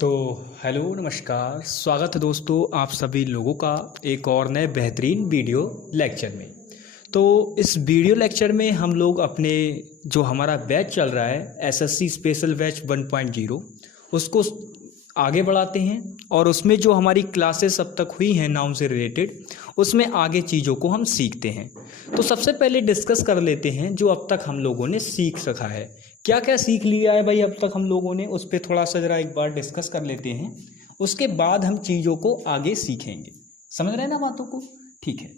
तो हेलो नमस्कार, स्वागत है दोस्तों आप सभी लोगों का एक और नए बेहतरीन वीडियो लेक्चर में। तो इस वीडियो लेक्चर में हम लोग अपने जो हमारा बैच चल रहा है एसएससी स्पेशल बैच 1.0 उसको आगे बढ़ाते हैं और उसमें जो हमारी क्लासेस अब तक हुई हैं नाउन से रिलेटेड उसमें आगे चीज़ों को हम सीखते हैं। तो सबसे पहले डिस्कस कर लेते हैं जो अब तक हम लोगों ने सीख रखा है, क्या क्या सीख लिया है भाई अब तक हम लोगों ने, उस पर थोड़ा सा ज़रा एक बार डिस्कस कर लेते हैं। उसके बाद हम चीज़ों को आगे सीखेंगे। समझ रहे हैं ना बातों को? ठीक है।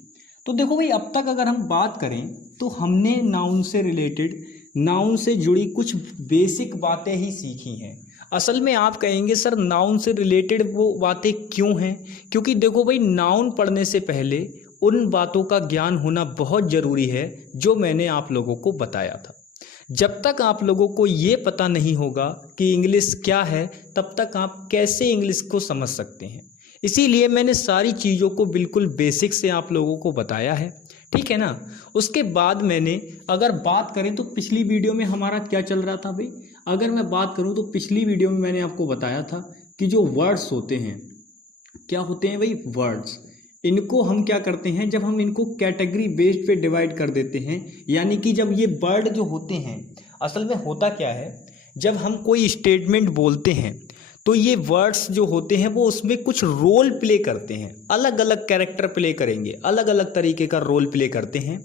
तो देखो भाई, अब तक अगर हम बात करें तो हमने नाउन से रिलेटेड, नाउन से जुड़ी कुछ बेसिक बातें ही सीखी हैं। असल में आप कहेंगे सर नाउन से रिलेटेड वो बातें क्यों हैं? क्योंकि देखो भाई, नाउन पढ़ने से पहले उन बातों का ज्ञान होना बहुत ज़रूरी है जो मैंने आप लोगों को बताया था। जब तक आप लोगों को ये पता नहीं होगा कि इंग्लिश क्या है, तब तक आप कैसे इंग्लिश को समझ सकते हैं। इसीलिए मैंने सारी चीज़ों को बिल्कुल बेसिक से आप लोगों को बताया है, ठीक है ना। उसके बाद मैंने अगर बात करें तो पिछली वीडियो में हमारा क्या चल रहा था भाई, अगर मैं बात करूं तो पिछली वीडियो में मैंने आपको बताया था कि जो वर्ड्स होते हैं, क्या होते हैं भाई वर्ड्स, इनको हम क्या करते हैं, जब हम इनको कैटेगरी बेस्ड पे डिवाइड कर देते हैं, यानी कि जब ये वर्ड जो होते हैं, असल में होता क्या है, जब हम कोई स्टेटमेंट बोलते हैं तो ये वर्ड्स जो होते हैं वो उसमें कुछ रोल प्ले करते हैं, अलग अलग कैरेक्टर प्ले करेंगे, अलग अलग तरीके का रोल प्ले करते हैं,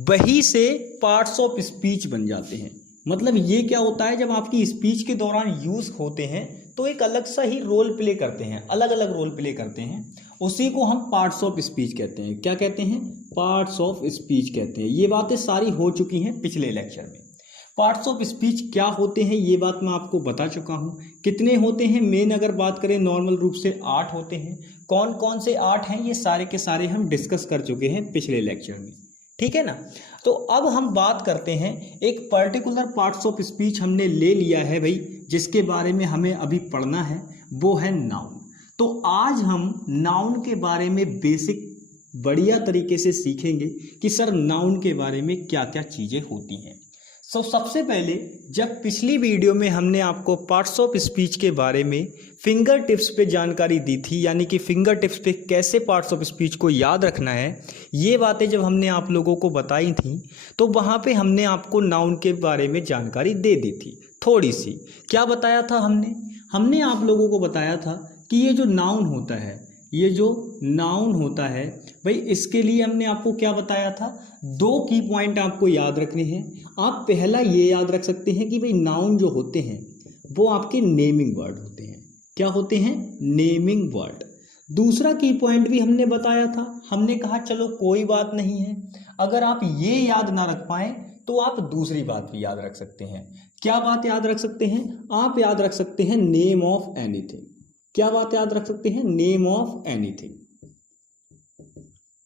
वही से पार्ट्स ऑफ स्पीच बन जाते हैं। मतलब ये क्या होता है, जब आपकी स्पीच के दौरान यूज़ होते हैं तो एक अलग सा ही रोल प्ले करते हैं, अलग अलग रोल प्ले करते हैं, उसी को हम पार्ट्स ऑफ स्पीच कहते हैं। क्या कहते हैं? पार्ट्स ऑफ स्पीच कहते हैं। ये बातें सारी हो चुकी हैं पिछले लेक्चर में। पार्ट्स ऑफ स्पीच क्या होते हैं ये बात मैं आपको बता चुका हूँ। कितने होते हैं मेन अगर बात करें नॉर्मल रूप से 8 होते हैं। कौन कौन से 8 हैं ये सारे के सारे हम डिस्कस कर चुके हैं पिछले लेक्चर में, ठीक है ना। तो अब हम बात करते हैं, एक पर्टिकुलर पार्ट्स ऑफ स्पीच हमने ले लिया है भाई, जिसके बारे में हमें अभी पढ़ना है, वो है नाउन। तो आज हम नाउन के बारे में बेसिक बढ़िया तरीके से सीखेंगे कि सर नाउन के बारे में क्या क्या चीज़ें होती हैं। सबसे पहले, जब पिछली वीडियो में हमने आपको पार्ट्स ऑफ स्पीच के बारे में फिंगर टिप्स पे जानकारी दी थी, यानी कि फिंगर टिप्स पे कैसे पार्ट्स ऑफ स्पीच को याद रखना है, ये बातें जब हमने आप लोगों को बताई थी तो वहाँ पे हमने आपको नाउन के बारे में जानकारी दे दी थी थोड़ी सी। क्या बताया था हमने आप लोगों को बताया था कि ये जो नाउन होता है, ये जो नाउन होता है भाई, इसके लिए हमने आपको क्या बताया था, 2 की पॉइंट आपको याद रखने हैं। आप पहला ये याद रख सकते हैं कि भाई नाउन जो होते हैं वो आपके नेमिंग वर्ड होते हैं। क्या होते हैं? Naming word. दूसरा की पॉइंट भी हमने बताया था, हमने कहा चलो कोई बात नहीं है, अगर आप ये याद ना रख पाए तो आप दूसरी बात भी याद रख सकते हैं। क्या बात याद रख सकते हैं? आप याद रख सकते हैं नेम ऑफ एनीथिंग। क्या बात याद रख सकते हैं? Name of anything.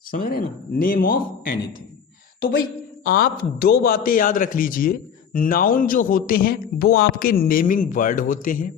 समझ रहे हैं ना, नेम ऑफ एनीथिंग। तो भाई आप 2 बातें याद रख लीजिए, नाउन जो होते हैं वो आपके नेमिंग वर्ड होते हैं।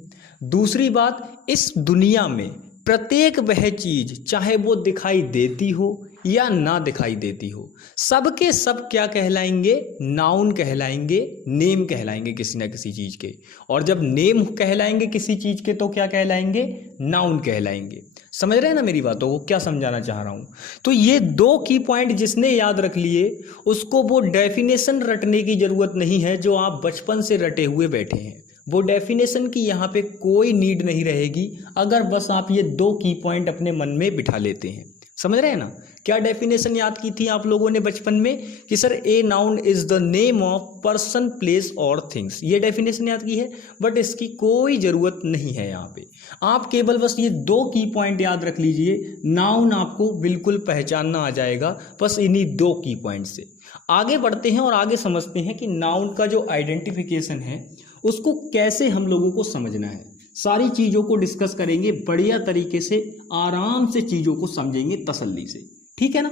दूसरी बात, इस दुनिया में प्रत्येक वह चीज चाहे वो दिखाई देती हो या ना दिखाई देती हो, सबके सब क्या कहलाएंगे? नाउन कहलाएंगे, नेम कहलाएंगे किसी ना किसी चीज के। और जब नेम कहलाएंगे किसी चीज के तो क्या कहलाएंगे? नाउन कहलाएंगे। समझ रहे हैं ना मेरी बातों को, क्या समझाना चाह रहा हूं? तो ये 2 की पॉइंट जिसने याद रख लिए उसको वो डेफिनेशन रटने की जरूरत नहीं है जो आप बचपन से रटे हुए बैठे हैं। वो डेफिनेशन की यहाँ पे कोई नीड नहीं रहेगी अगर बस आप ये 2 की पॉइंट अपने मन में बिठा लेते हैं। समझ रहे हैं ना? क्या डेफिनेशन याद की थी आप लोगों ने बचपन में कि sir a noun is the name of person, place और थिंग्स। ये डेफिनेशन याद की है, बट इसकी कोई ज़रूरत नहीं है यहाँ पे। आप केवल बस ये 2 की पॉइंट याद रख लीजिए, नाउन आपको बिल्कुल पहचानना आ जाएगा बस इन्हीं 2 की पॉइंट से। आगे बढ़ते हैं और आगे समझते हैं कि नाउन का जो आइडेंटिफिकेशन है उसको कैसे हम लोगों को समझना है। सारी चीज़ों को डिस्कस करेंगे बढ़िया तरीके से, आराम से चीज़ों को समझेंगे तसल्ली से, ठीक है ना।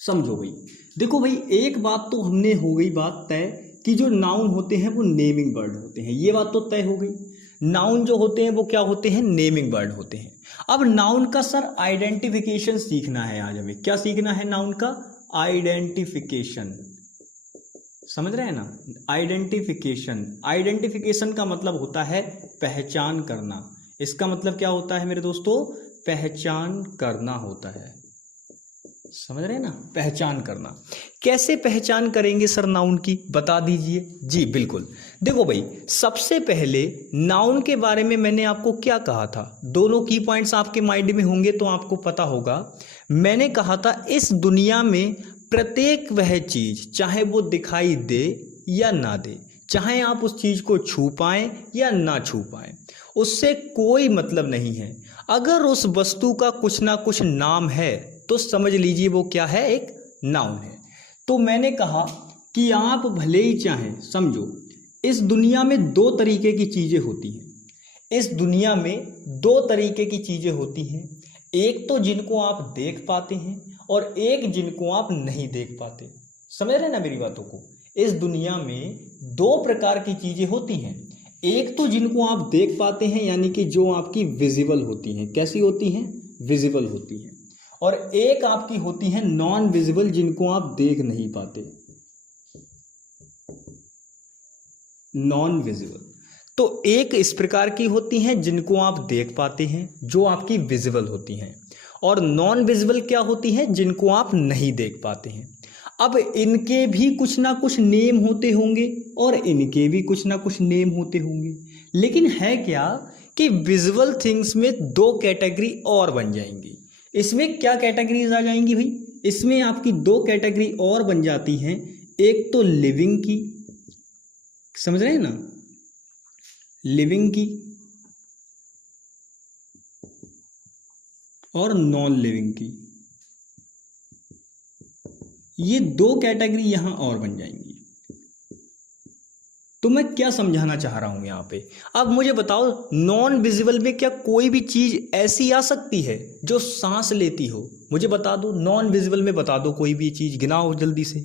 समझो भाई, देखो भाई, एक बात तो हमने हो गई बात तय कि जो नाउन होते हैं वो नेमिंग वर्ड होते हैं, ये बात तो तय हो गई। नाउन जो होते हैं वो क्या होते हैं? नेमिंग वर्ड होते हैं। अब नाउन का सर आइडेंटिफिकेशन सीखना है आज हमें। क्या सीखना है? नाउन का आइडेंटिफिकेशन। समझ रहे हैं ना? आइडेंटिफिकेशन, आइडेंटिफिकेशन का मतलब होता है पहचान करना, इसका मतलब क्या होता है मेरे दोस्तों? पहचान करना होता है। समझ रहे हैं ना? पहचान करना। कैसे पहचान करेंगे सर नाउन की, बता दीजिए। जी बिल्कुल, देखो भाई, सबसे पहले नाउन के बारे में मैंने आपको क्या कहा था, दोनों की पॉइंट्स आपके माइंड में होंगे तो आपको पता होगा। मैंने कहा था इस दुनिया में प्रत्येक वह चीज, चाहे वो दिखाई दे या ना दे, चाहे आप उस चीज को छू पाएं या ना छू पाएं, उससे कोई मतलब नहीं है। अगर उस वस्तु का कुछ ना कुछ नाम है तो समझ लीजिए वो क्या है, एक नाउन है। तो मैंने कहा कि आप भले ही चाहें, समझो, इस दुनिया में दो तरीके की चीजें होती हैं। इस दुनिया में दो तरीके की चीजें होती हैं, एक तो जिनको आप देख पाते हैं और एक जिनको आप नहीं देख पाते। समझ रहे हैं ना मेरी बातों को? इस दुनिया में दो प्रकार की चीजें होती हैं, एक तो जिनको आप देख पाते हैं यानी कि जो आपकी विजिबल होती हैं। कैसी होती हैं? विजिबल होती हैं। और एक आपकी होती है नॉन विजिबल, जिनको आप देख नहीं पाते, नॉन विजिबल। तो एक इस प्रकार की होती हैं जिनको आप देख पाते हैं, जो आपकी विजिबल होती हैं, और नॉन विजिबल क्या होती हैं? जिनको आप नहीं देख पाते हैं। अब इनके भी कुछ ना कुछ नेम होते होंगे और इनके भी कुछ ना कुछ नेम होते होंगे, लेकिन है क्या कि विजुअल थिंग्स में दो कैटेगरी और बन जाएंगी। इसमें क्या कैटेगरीज आ जाएंगी भाई? इसमें आपकी दो कैटेगरी और बन जाती हैं, एक तो लिविंग की, समझ रहे हैं ना, लिविंग की, और नॉन लिविंग की। ये दो कैटेगरी यहां और बन जाएंगी। तो मैं क्या समझाना चाह रहा हूं यहां पे? अब मुझे बताओ, नॉन विजिबल में क्या कोई भी चीज ऐसी आ सकती है जो सांस लेती हो? मुझे बता दो, नॉन विजिबल में बता दो कोई भी चीज, गिनाओ जल्दी से।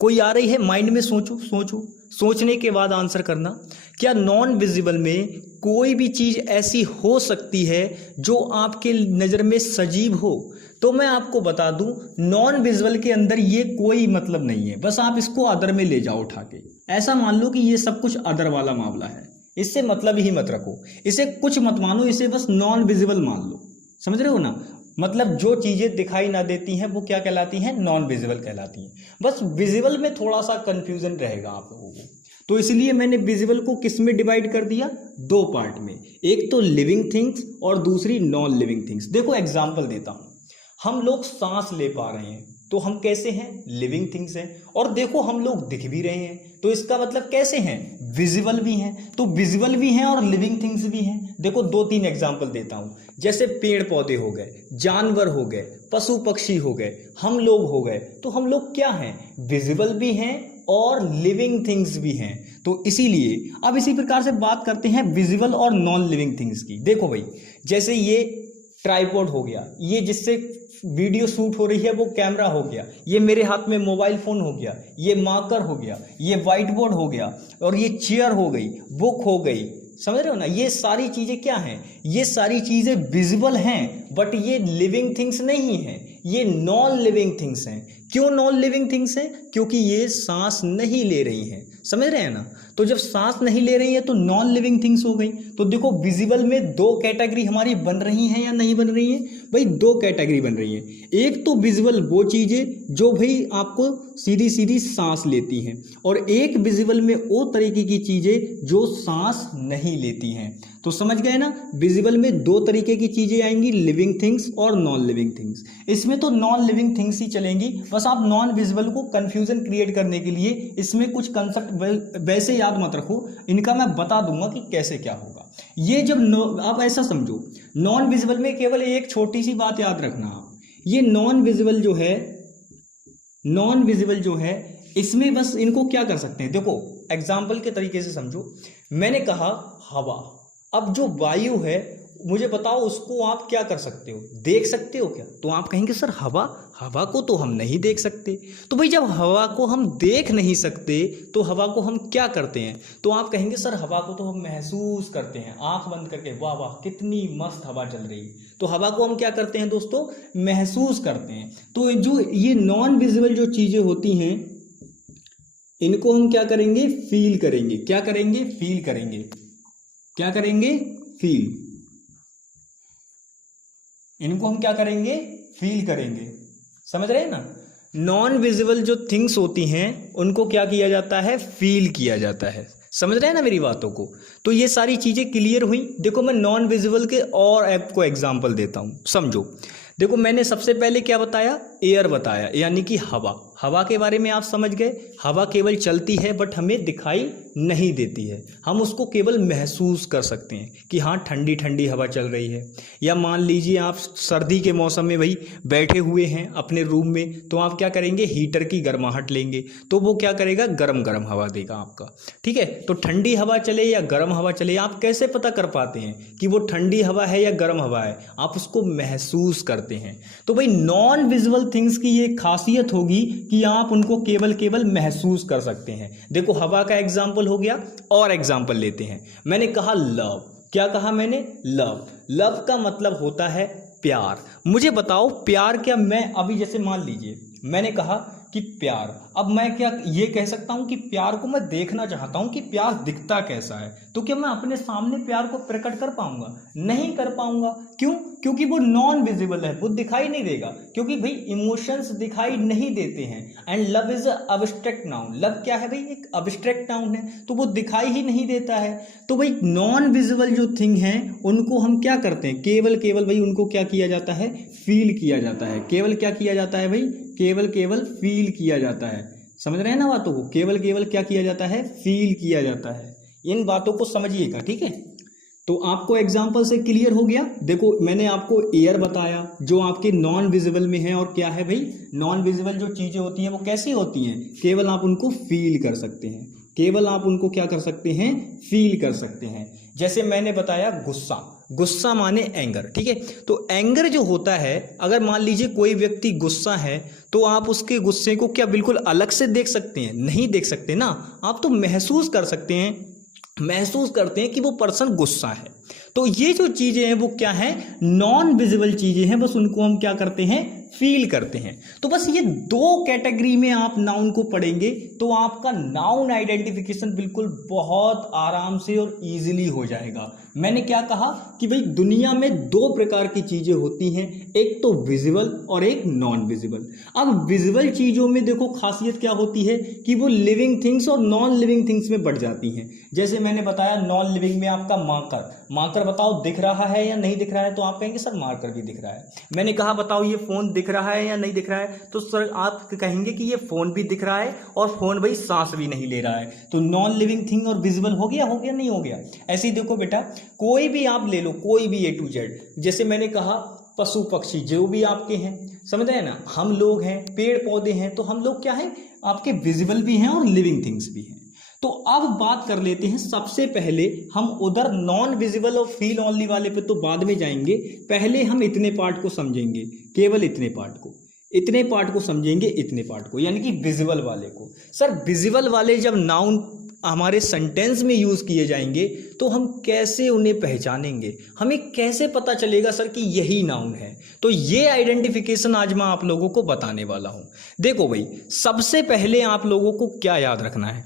कोई आ रही है माइंड में? सोचो सोचो, सोचने के बाद आंसर करना। क्या नॉन विजिबल में कोई भी चीज ऐसी हो सकती है जो आपके नज़र में सजीव हो? तो मैं आपको बता दूं, नॉन विजुअल के अंदर ये कोई मतलब नहीं है, बस आप इसको अदर में ले जाओ उठा के। ऐसा मान लो कि ये सब कुछ अदर वाला मामला है, इससे मतलब ही मत रखो, इसे कुछ मत मानो, इसे बस नॉन विजिबल मान लो। समझ रहे हो ना? मतलब जो चीजें दिखाई ना देती हैं वो क्या कहलाती हैं? नॉन विजिबल कहलाती हैं। बस विजिबल में थोड़ा सा कंफ्यूजन रहेगा आप लोगों को, तो इसलिए मैंने विजिबल को किस में डिवाइड कर दिया? दो पार्ट में, एक तो लिविंग थिंग्स और दूसरी नॉन लिविंग थिंग्स। देखो एग्जाम्पल देता हूं, हम लोग सांस ले पा रहे हैं तो हम कैसे हैं? लिविंग थिंग्स हैं। और देखो हम लोग दिख भी रहे हैं तो इसका मतलब कैसे हैं? विजिबल भी हैं। तो विजिबल भी हैं और लिविंग थिंग्स भी हैं। देखो दो तीन एग्जांपल देता हूं, जैसे पेड़ पौधे हो गए, जानवर हो गए, पशु पक्षी हो गए, हम लोग हो गए। तो हम लोग क्या हैं? विजिबल भी हैं और लिविंग थिंग्स भी हैं। तो इसीलिए अब इसी प्रकार से बात करते हैं विजिबल और नॉन लिविंग थिंग्स की। देखो भाई, जैसे ये ट्राइपॉड हो गया, ये जिससे वीडियो शूट हो रही है वो कैमरा हो गया, ये मेरे हाथ में मोबाइल फोन हो गया, ये मार्कर हो गया, ये व्हाइट बोर्ड हो गया, और ये चेयर हो गई, बुक हो गई। समझ रहे हो ना? ये सारी चीजें क्या हैं? ये सारी चीजें विजिबल हैं, बट ये लिविंग थिंग्स नहीं है, ये नॉन लिविंग थिंग्स हैं। क्यों नॉन लिविंग थिंग्स हैं? क्योंकि ये सांस नहीं ले रही हैं। समझ रहे हैं ना? तो जब सांस नहीं ले रही है तो नॉन लिविंग थिंग्स हो गई। तो देखो विजिबल में दो कैटेगरी हमारी बन रही हैं या नहीं बन रही हैं? भाई दो कैटेगरी बन रही हैं। एक तो विजिबल वो चीजें जो भाई आपको सीधी सीधी सांस लेती हैं, और एक विजिबल में वो तरीके की चीजें जो सांस नहीं लेती हैं। तो समझ गए ना? विजिबल में दो तरीके की चीजें आएंगी, लिविंग थिंग्स और नॉन लिविंग थिंग्स। इसमें तो नॉन लिविंग थिंग्स ही चलेंगी, बस आप नॉन विजिबल को कंफ्यूजन क्रिएट करने के लिए इसमें कुछ कंसेप्ट वैसे याद मत रखो, इनका मैं बता दूंगा कि कैसे क्या होगा। ये जब आप ऐसा समझो, नॉन विजिबल में केवल एक छोटी सी बात याद रखना आप, ये नॉन विजिबल जो है, नॉन विजिबल जो है, इसमें बस इनको क्या कर सकते हैं? देखो एग्जाम्पल के तरीके से समझो। मैंने कहा हवा, अब जो वायु है मुझे बताओ उसको आप क्या कर सकते हो? देख सकते हो क्या? तो आप कहेंगे सर हवा को तो हम नहीं देख सकते। तो भाई जब हवा को हम देख नहीं सकते तो हवा को हम क्या करते हैं? तो आप कहेंगे सर हवा को तो हम महसूस करते हैं, आंख बंद करके, वाह वाह कितनी मस्त हवा चल रही। तो हवा को हम क्या करते हैं दोस्तों? महसूस करते हैं। तो जो ये नॉन विजिबल जो चीजें होती हैं इनको हम क्या करेंगे? फील करेंगे। क्या करेंगे? फील करेंगे। क्या करेंगे? फील। इनको हम क्या करेंगे, फील करेंगे। समझ रहे हैं ना। नॉन विजिबल जो थिंग्स होती हैं उनको क्या किया जाता है, फील किया जाता है। समझ रहे हैं ना मेरी बातों को। तो ये सारी चीज़ें क्लियर हुई। देखो मैं नॉन विजिबल के और ऐप को एग्जांपल देता हूँ, समझो। देखो मैंने सबसे पहले क्या बताया, एयर बताया, यानी कि हवा। हवा के बारे में आप समझ गए। हवा केवल चलती है बट हमें दिखाई नहीं देती है, हम उसको केवल महसूस कर सकते हैं कि हाँ ठंडी ठंडी हवा चल रही है। या मान लीजिए आप सर्दी के मौसम में भाई बैठे हुए हैं अपने रूम में, तो आप क्या करेंगे, हीटर की गर्माहट लेंगे तो वो क्या करेगा, गरम गरम हवा देगा आपका। ठीक है, तो ठंडी हवा चले या गर्म हवा चले, आप कैसे पता कर पाते हैं कि वो ठंडी हवा है या गर्म हवा है, आप उसको महसूस करते हैं। तो भाई नॉन विजुअल थिंग्स की ये खासियत होगी कि आप उनको केवल महसूस कर सकते हैं। देखो हवा का एग्जाम्पल हो गया, और एग्जाम्पल लेते हैं। मैंने कहा लव, क्या कहा मैंने, लव। लव का मतलब होता है प्यार। मुझे बताओ प्यार क्या, मैं अभी जैसे मान लीजिए मैंने कहा कि प्यार, अब मैं क्या ये कह सकता हूं कि प्यार को मैं देखना चाहता हूं कि प्यार दिखता कैसा है, तो क्या मैं अपने सामने प्यार को प्रकट कर पाऊंगा, नहीं कर पाऊंगा। क्यों, क्योंकि वो नॉन विजिबल है, वो दिखाई नहीं देगा, क्योंकि भाई इमोशंस दिखाई नहीं देते हैं। And love is abstract noun, love क्या है भाई, एक अब्स्ट्रैक्ट नाउन है, तो वो दिखाई ही नहीं देता है। तो भाई नॉन विजिबल जो थिंग है उनको हम क्या करते हैं, केवल भाई उनको क्या किया जाता है, फील किया जाता है। केवल क्या किया जाता है भाई, केवल फील किया जाता है। समझ रहे हैं ना बातों को, केवल क्या किया जाता है, फील किया जाता है। इन बातों को समझिएगा, ठीक है। तो आपको एग्जाम्पल से क्लियर हो गया। देखो मैंने आपको एयर बताया जो आपके नॉन विजिबल में है, और क्या है भाई, नॉन विजिबल जो चीजें होती हैं वो कैसी होती हैं, केवल आप उनको फील कर सकते हैं, केवल आप उनको क्या कर सकते हैं, फील कर सकते हैं। जैसे मैंने बताया गुस्सा, गुस्सा माने एंगर, ठीक है। तो एंगर जो होता है, अगर मान लीजिए कोई व्यक्ति गुस्सा है तो आप उसके गुस्से को क्या बिल्कुल अलग से देख सकते हैं, नहीं देख सकते ना, आप तो महसूस कर सकते हैं, महसूस करते हैं कि वो पर्सन गुस्सा है। तो ये जो चीजें हैं वो क्या है, नॉन विजिबल चीजें हैं, बस उनको हम क्या करते हैं, फील करते हैं। तो बस ये दो कैटेगरी में आप नाउन को पढ़ेंगे तो आपका नाउन आइडेंटिफिकेशन बिल्कुल बहुत आराम से और इजीली हो जाएगा। मैंने क्या कहा कि भाई दुनिया में दो प्रकार की चीजें होती हैं, एक तो विजिबल और एक नॉन विजिबल। अब विजिबल चीजों में देखो खासियत क्या होती है कि वो लिविंग थिंग्स और नॉन लिविंग थिंग्स में बढ़ जाती हैं। जैसे मैंने बताया नॉन लिविंग में आपका मार्कर, मार्कर बताओ दिख रहा है या नहीं दिख रहा है, तो आप कहेंगे सर मार्कर भी दिख रहा है। मैंने कहा बताओ ये फोन दिख रहा है या नहीं दिख रहा है, तो सर आप कहेंगे कि ये फोन भी दिख रहा है और फोन भाई सांस भी नहीं ले रहा है। तो नॉन लिविंग थिंग और विजिबल हो गया नहीं हो गया। ऐसे ही देखो बेटा कोई भी आप ले लो, कोई भी A to Z, जैसे मैंने कहा पशु पक्षी जो भी आपके हैं, समझ रहे हैं ना, हम लोग हैं, पेड़ पौधे हैं, तो हम लोग क्या है आपके विजिबल भी हैं और लिविंग थिंग्स भी हैं। तो अब बात कर लेते हैं, सबसे पहले हम उधर नॉन विजिबल और फील ओनली वाले पे तो बाद में जाएंगे, पहले हम इतने पार्ट को समझेंगे, केवल इतने पार्ट को, इतने पार्ट को समझेंगे, इतने पार्ट को, यानी कि विजिबल वाले को। सर विजिबल वाले जब नाउन हमारे सेंटेंस में यूज किए जाएंगे तो हम कैसे उन्हें पहचानेंगे, हमें कैसे पता चलेगा सर कि यही नाउन है। तो ये आइडेंटिफिकेशन आज मैं आप लोगों को बताने वाला हूं। देखो भाई सबसे पहले आप लोगों को क्या याद रखना है,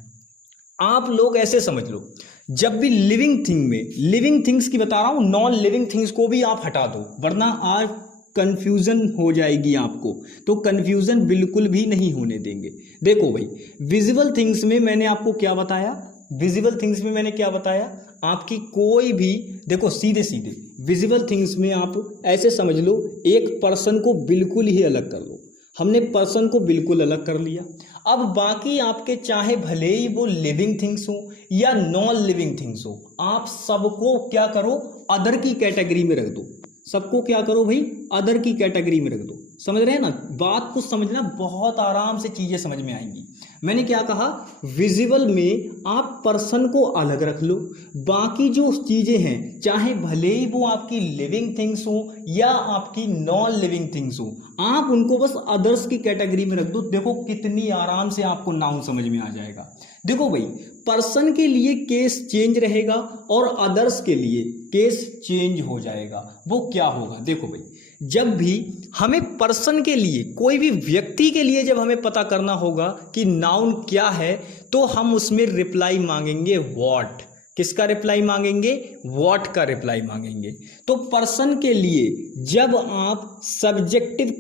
आप लोग ऐसे समझ लो, जब भी लिविंग थिंग में, लिविंग थिंग्स की बता रहा हूं, नॉन लिविंग थिंग्स को भी आप हटा दो वरना आज कंफ्यूजन हो जाएगी आपको, तो कंफ्यूजन बिल्कुल भी नहीं होने देंगे। देखो भाई विजिबल थिंग्स में मैंने आपको क्या बताया, विजिबल थिंग्स में मैंने क्या बताया, आपकी कोई भी, देखो सीधे सीधे विजिबल थिंग्स में आप ऐसे समझ लो एक पर्सन को बिल्कुल ही अलग कर लो, हमने पर्सन को बिल्कुल अलग कर लिया। अब बाकी आपके चाहे भले ही वो लिविंग थिंग्स हो या नॉन लिविंग थिंग्स हो, आप सबको क्या करो, अदर की कैटेगरी में रख दो, सबको क्या करो भाई, अदर की कैटेगरी में रख दो। समझ रहे हैं ना, बात को समझना, बहुत आराम से चीजें समझ में आएंगी। मैंने क्या कहा, विजिबल में आप पर्सन को अलग रख लो, बाकी जो चीजें हैं चाहे भले ही वो आपकी लिविंग थिंग्स हो या आपकी नॉन लिविंग थिंग्स हो, आप उनको बस अदर्स की कैटेगरी में रख दो। देखो कितनी आराम से आपको नाउन समझ में आ जाएगा। देखो भाई पर्सन के लिए केस चेंज रहेगा और अदर्स के लिए केस चेंज हो जाएगा। वो क्या होगा, देखो भाई जब भी हमें पर्सन के लिए, कोई भी व्यक्ति के लिए जब हमें पता करना होगा कि नाउन क्या है, तो हम उसमें रिप्लाई मांगेंगे व्हाट। किसका रिप्लाई मांगेंगे? व्हाट का रिप्लाई मांगेंगे। तो पर्सन के लिए जब आप सब्जेक्टिव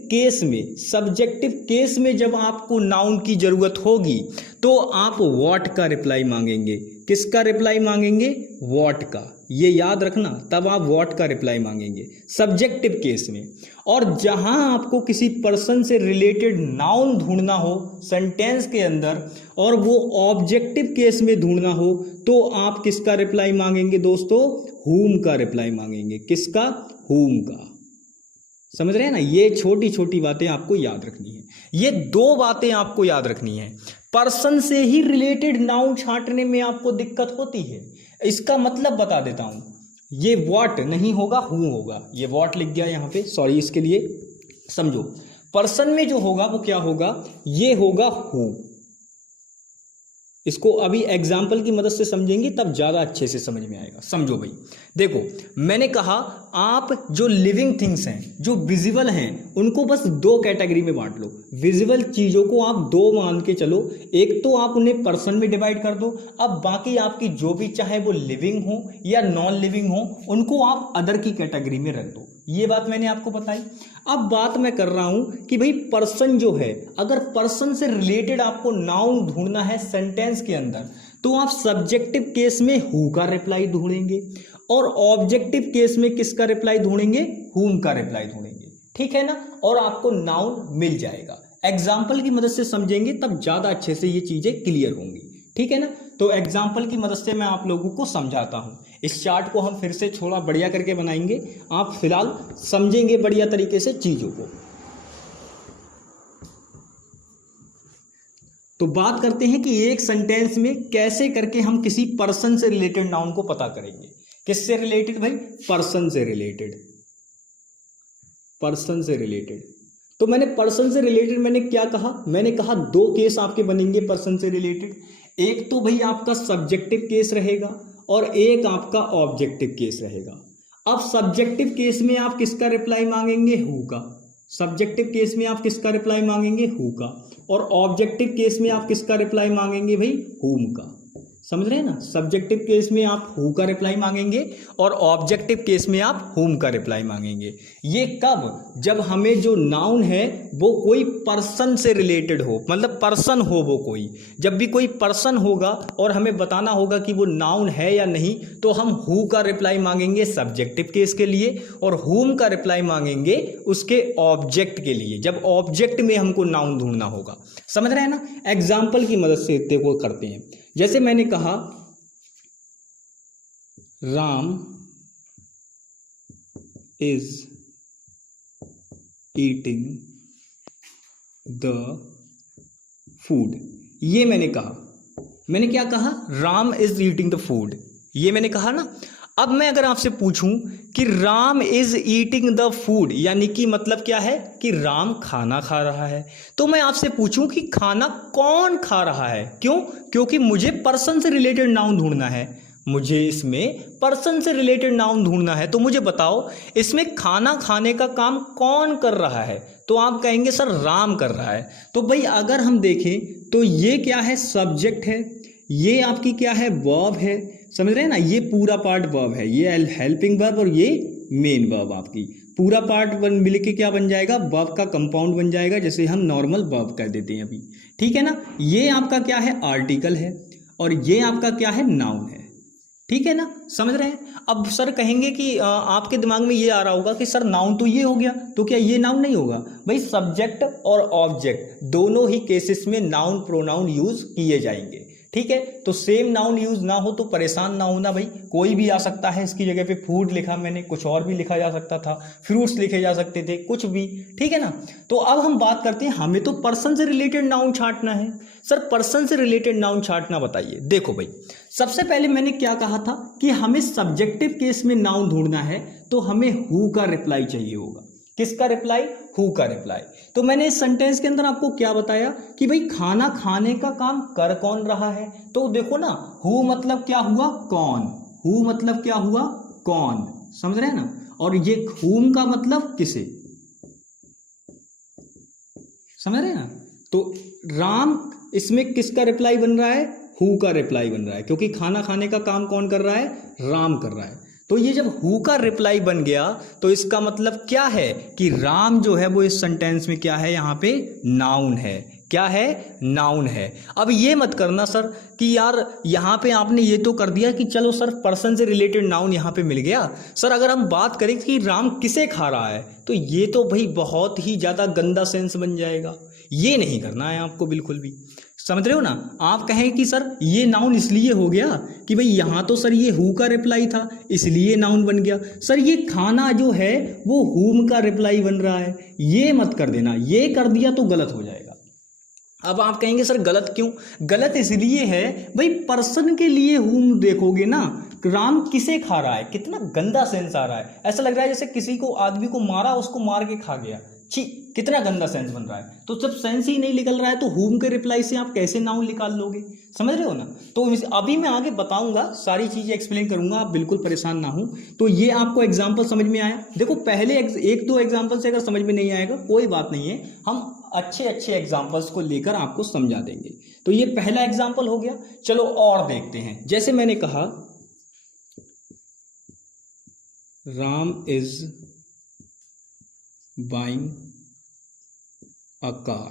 केस में जब आपको नाउन की जरूरत होगी तो आप व्हाट का रिप्लाई मांगेंगे। किसका रिप्लाई मांगेंगे? व्हाट का। ये याद रखना, तब आप व्हाट का रिप्लाई मांगेंगे सब्जेक्टिव केस में। और जहां आपको किसी पर्सन से रिलेटेड नाउन ढूंढना हो सेंटेंस के अंदर और वो ऑब्जेक्टिव केस में ढूंढना हो तो आप किसका रिप्लाई मांगेंगे दोस्तों? हुम का रिप्लाई मांगेंगे। किसका? हुम का। समझ रहे हैं ना? ये छोटी छोटी बातें आपको याद रखनी है। ये दो बातें आपको याद रखनी है। पर्सन से ही रिलेटेड नाउन छांटने में आपको दिक्कत होती है। इसका मतलब बता देता हूं, ये व्हाट नहीं होगा, हु होगा। ये व्हाट लिख गया यहां पे, सॉरी इसके लिए। समझो, पर्सन में जो होगा वो क्या होगा? ये होगा हु। इसको अभी एग्जाम्पल की मदद से समझेंगे तब ज्यादा अच्छे से समझ में आएगा। समझो भाई, देखो मैंने कहा आप जो लिविंग थिंग्स हैं, जो विजिबल हैं, उनको बस दो कैटेगरी में बांट लो। विजिबल चीजों को आप दो मान के चलो। एक तो आप उन्हें पर्सन में डिवाइड कर दो। अब बाकी आपकी जो भी, चाहे वो लिविंग हो या नॉन लिविंग हो, उनको आप अदर की कैटेगरी में रख दो। ये बात मैंने आपको बताई। अब बात मैं कर रहा हूं कि भाई पर्सन जो है, अगर पर्सन से रिलेटेड आपको नाउन ढूंढना है सेंटेंस के अंदर तो आप सब्जेक्टिव केस में हु का रिप्लाई ढूंढेंगे और ऑब्जेक्टिव केस में किसका रिप्लाई ढूंढेंगे? हुम का रिप्लाई ढूंढेंगे। ठीक है ना? और आपको नाउन मिल जाएगा। एग्जाम्पल की मदद से समझेंगे तब ज्यादा अच्छे से ये चीजें क्लियर होंगी। ठीक है ना? तो एग्जाम्पल की मदद से मैं आप लोगों को समझाता हूं। इस चार्ट को हम फिर से थोड़ा बढ़िया करके बनाएंगे, आप फिलहाल समझेंगे बढ़िया तरीके से चीजों को। तो बात करते हैं कि एक सेंटेंस में कैसे करके हम किसी पर्सन से रिलेटेड नाउन को पता करेंगे। किससे रिलेटेड भाई? पर्सन से रिलेटेड। पर्सन से रिलेटेड। तो मैंने पर्सन से रिलेटेड मैंने क्या कहा? मैंने कहा दो केस आपके बनेंगे पर्सन से रिलेटेड। एक तो भाई आपका सब्जेक्टिव केस रहेगा और एक आपका ऑब्जेक्टिव केस रहेगा। अब सब्जेक्टिव केस में आप किसका रिप्लाई मांगेंगे? हु का। सब्जेक्टिव केस में आप किसका रिप्लाई मांगेंगे? हु का। और ऑब्जेक्टिव केस में आप किसका रिप्लाई मांगेंगे भाई? हुम का। समझ रहे हैं ना? सब्जेक्टिव केस में आप हु का रिप्लाई मांगेंगे और ऑब्जेक्टिव केस में आप हुम का रिप्लाई मांगेंगे। ये कब? जब हमें जो नाउन है वो कोई पर्सन से रिलेटेड हो, मतलब पर्सन हो वो कोई। जब भी कोई पर्सन होगा और हमें बताना होगा कि वो नाउन है या नहीं, तो हम हु का रिप्लाई मांगेंगे सब्जेक्टिव केस के लिए और हुम का रिप्लाई मांगेंगे उसके ऑब्जेक्ट के लिए, जब ऑब्जेक्ट में हमको नाउन ढूंढना होगा। समझ रहे हैं ना? एग्जाम्पल की मदद से देखो करते हैं। जैसे मैंने कहा Ram is eating the food. ये मैंने कहा, मैंने क्या कहा? Ram is eating the food. ये मैंने कहा ना। अब मैं अगर आपसे पूछूं कि Ram is eating the food, यानी कि मतलब क्या है कि राम खाना खा रहा है, तो मैं आपसे पूछूं कि खाना कौन खा रहा है? क्यों? क्योंकि मुझे पर्सन से रिलेटेड नाउन ढूंढना है। मुझे इसमें पर्सन से रिलेटेड नाउन ढूंढना है। तो मुझे बताओ इसमें खाना खाने का काम कौन कर रहा है? तो आप कहेंगे सर राम कर रहा है। तो भाई अगर हम देखें तो ये क्या है? सब्जेक्ट है। ये आपकी क्या है? वर्ब है। समझ रहे हैं ना? ये पूरा पार्ट वर्ब है, ये हेल्पिंग वर्ब और ये मेन वर्ब। आपकी पूरा पार्ट मिल के क्या बन जाएगा? वर्ब का कंपाउंड बन जाएगा, जैसे हम नॉर्मल वर्ब कर देते हैं अभी। ठीक है ना? ये आपका क्या है? आर्टिकल है और ये आपका क्या है? नाउन है। ठीक है ना? समझ रहे हैं? अब सर कहेंगे कि आपके दिमाग में ये आ रहा होगा कि सर नाउन तो ये हो गया, तो क्या ये नाउन नहीं होगा? भाई सब्जेक्ट और ऑब्जेक्ट दोनों ही केसेस में नाउन प्रोनाउन यूज किए जाएंगे। ठीक है? तो सेम नाउन यूज ना हो तो परेशान ना होना भाई, कोई भी आ सकता है इसकी जगह पे। फूड लिखा मैंने, कुछ और भी लिखा जा सकता था, फ्रूट्स लिखे जा सकते थे, कुछ भी। ठीक है ना? तो अब हम बात करते हैं, हमें तो पर्सन से रिलेटेड नाउन छांटना है। सर पर्सन से रिलेटेड नाउन छांटना बताइए। देखो भाई, सबसे पहले मैंने क्या कहा था कि हमें सब्जेक्टिव केस में नाउन ढूंढना है तो हमें हु का रिप्लाई चाहिए होगा। किसका रिप्लाई? हु का रिप्लाई। तो मैंने इस सेंटेंस के अंदर आपको क्या बताया कि भाई खाना खाने का काम कर कौन रहा है? तो देखो ना, हु मतलब क्या हुआ? कौन। हु मतलब क्या हुआ? कौन। समझ रहे हैं ना? और ये हुम का मतलब किसे। समझ रहे हैं ना? तो राम, इसमें किसका रिप्लाई बन रहा है? हु का रिप्लाई बन रहा है, क्योंकि खाना खाने का काम कौन कर रहा है, राम कर रहा है। तो ये जब हु का रिप्लाई बन गया तो इसका मतलब क्या है कि राम जो है वो इस सेंटेंस में क्या है, यहाँ पे नाउन है। क्या है, नाउन है। अब ये मत करना सर कि यार यहाँ पे आपने ये तो कर दिया कि चलो सर पर्सन से रिलेटेड नाउन यहाँ पे मिल गया, सर अगर हम बात करें कि राम किसे खा रहा है तो ये तो भाई बहुत ही ज़्यादा गंदा सेंस बन जाएगा। ये नहीं करना है आपको बिल्कुल भी, समझ रहे हो ना। आप कहें कि सर ये नाउन इसलिए हो गया कि भाई यहाँ तो सर ये हु का रिप्लाई था इसलिए नाउन बन गया, सर ये खाना जो है वो हुम का रिप्लाई बन रहा है, ये मत कर देना। ये कर दिया तो गलत हो जाएगा। अब आप कहेंगे सर गलत क्यों, गलत इसलिए है भाई पर्सन के लिए हुम देखोगे ना, राम किसे खा रहा है, कितना गंदा सेंस आ रहा है। ऐसा लग रहा है जैसे किसी को आदमी को मारा उसको मार के खा गया, छी कितना गंदा सेंस बन रहा है। तो जब सेंस ही नहीं निकल रहा है तो हुम के रिप्लाई से आप कैसे नाउन निकाल लोगे, समझ रहे हो ना। तो अभी मैं आगे बताऊंगा, सारी चीजें एक्सप्लेन करूंगा, आप बिल्कुल परेशान ना हो। तो ये आपको एग्जांपल समझ में आया। देखो पहले एक दो एग्जांपल से अगर समझ में नहीं आएगा कोई बात नहीं है, हम अच्छे अच्छे एग्जांपल्स को लेकर आपको समझा देंगे। तो ये पहला एग्जांपल हो गया। चलो और देखते हैं। जैसे मैंने कहा Ram is buying a car,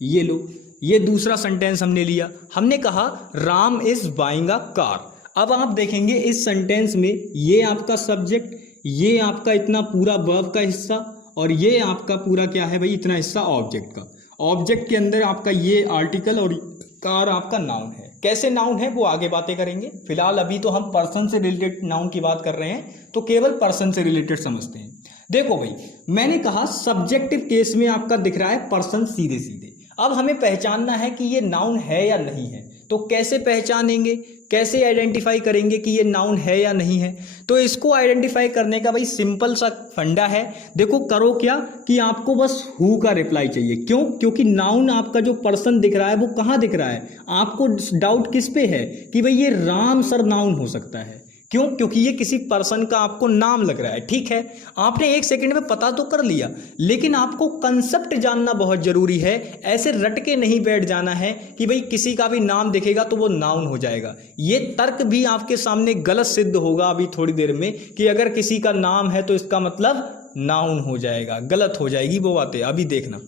ये लो, ये दूसरा सेंटेंस हमने लिया। हमने कहा Ram is buying a car. अब आप देखेंगे इस सेंटेंस में ये आपका सब्जेक्ट, ये आपका इतना पूरा वर्ब का हिस्सा और ये आपका पूरा क्या है भाई, इतना हिस्सा ऑब्जेक्ट का। ऑब्जेक्ट के अंदर आपका ये आर्टिकल और कार आपका नाउन है। कैसे नाउन है वो आगे बातें करेंगे, फिलहाल अभी तो हम पर्सन से रिलेटेड नाउन की बात कर रहे हैं तो केवल पर्सन से रिलेटेड समझते हैं। देखो भाई मैंने कहा सब्जेक्टिव केस में आपका दिख रहा है पर्सन सीधे सीधे। अब हमें पहचानना है कि ये नाउन है या नहीं है। तो कैसे पहचानेंगे, कैसे आइडेंटिफाई करेंगे कि ये नाउन है या नहीं है। तो इसको आइडेंटिफाई करने का भाई सिंपल सा फंडा है। देखो करो क्या कि आपको बस हु का रिप्लाई चाहिए। क्यों, क्योंकि नाउन आपका जो पर्सन दिख रहा है वो कहाँ दिख रहा है, आपको डाउट किस पे है कि भाई ये राम सर नाउन हो सकता है। क्यों, क्योंकि ये किसी पर्सन का आपको नाम लग रहा है। ठीक है, आपने एक सेकंड में पता तो कर लिया, लेकिन आपको कंसेप्ट जानना बहुत जरूरी है। ऐसे रट के नहीं बैठ जाना है कि भाई किसी का भी नाम दिखेगा तो वो नाउन हो जाएगा। ये तर्क भी आपके सामने गलत सिद्ध होगा अभी थोड़ी देर में कि अगर किसी का नाम है तो इसका मतलब नाउन हो जाएगा। गलत हो जाएगी वो बातें, अभी देखना,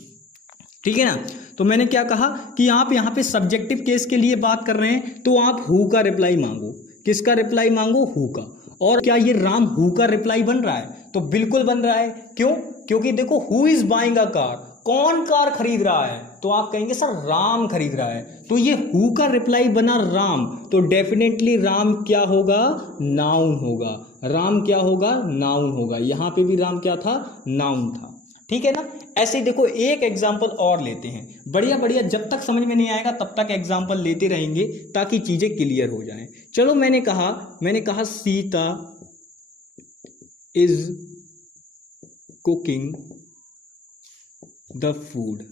ठीक है ना। तो मैंने क्या कहा कि आप यहाँ पे सब्जेक्टिव केस के लिए बात कर रहे हैं तो आप हु का रिप्लाई मांगो। किसका रिप्लाई मांगो, हु का। और क्या ये राम हु का रिप्लाई बन रहा है, तो बिल्कुल बन रहा है। क्यों, क्योंकि देखो who is buying a car, कौन कार खरीद रहा है, तो आप कहेंगे सर राम खरीद रहा है। तो ये हु का रिप्लाई बना राम, तो डेफिनेटली राम क्या होगा, नाउन होगा। राम क्या होगा, नाउन होगा। यहां पे भी राम क्या था, नाउन था। ठीक है ना। ऐसे देखो एक एग्जाम्पल और लेते हैं, बढ़िया बढ़िया, जब तक समझ में नहीं आएगा तब तक एग्जाम्पल लेते रहेंगे ताकि चीजें क्लियर हो जाएं। चलो मैंने कहा Sita is cooking the food.